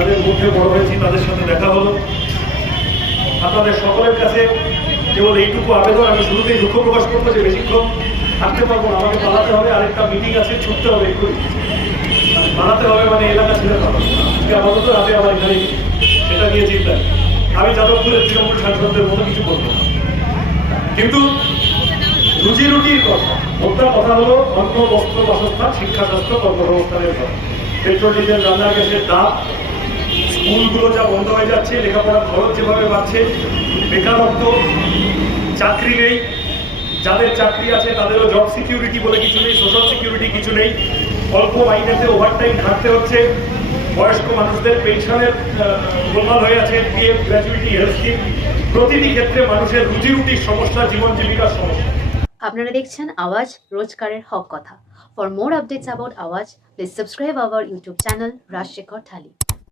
যাদের মধ্যে বড় হয়েছি তাদের সাথে দেখা হলো। আপনাদের সকলের কাছে কেবল এইটুকু আবেদন, আমি শুরুতেই দুঃখ প্রকাশ করবো যে বেশিক্ষণ থাকতে পারবো না, আমাকে পালাতে হবে, আরেকটা মিটিং আছে, ছুটতে হবে, একটু পালাতে হবে, মানে এলাকা ছেড়ে পাবো আপাতত রাতে আমার এখানে, সেটা নিয়ে চিন্তা। আমি যাদবপুরের তৃণমূল সাংসদদের মতো কিছু করবো না, কিন্তু রুজি রুটির কথা, মোদ্দা কথা হলো অন্ন, বস্ত্র, বাসস্থান, শিক্ষা, স্বাস্থ্য, কর্মসংস্থানের কথা। পেট্রোল, ডিজেল, রান্নার গ্যাসের দাম, স্কুলগুলো যা বন্ধ হয়ে যাচ্ছে, লেখাপড়ার খরচ যেভাবে বাড়ছে, বেকারত্ব, চাকরি নেই, যাদের চাকরি আছে তাদেরও জব সিকিউরিটি বলে কিছু নেই, সোশ্যাল সিকিউরিটি কিছু নেই, অল্প মাইনেতে ওভারটাইম খাটতে হচ্ছে, বয়স্ক মানুষদের পেনশনের গোলমাল হয়ে আছে, পিএফ, গ্র্যাচুইটি, হেলথ স্কিম, প্রতিটি ক্ষেত্রে মানুষের রুজি রুটির সমস্যা, জীবন জীবিকার সমস্যা। আপনারা দেখছেন আওয়াজ, রোজকারের হক কথা। For more updates about Awaaz, please subscribe our YouTube channel Rajshekhar thali.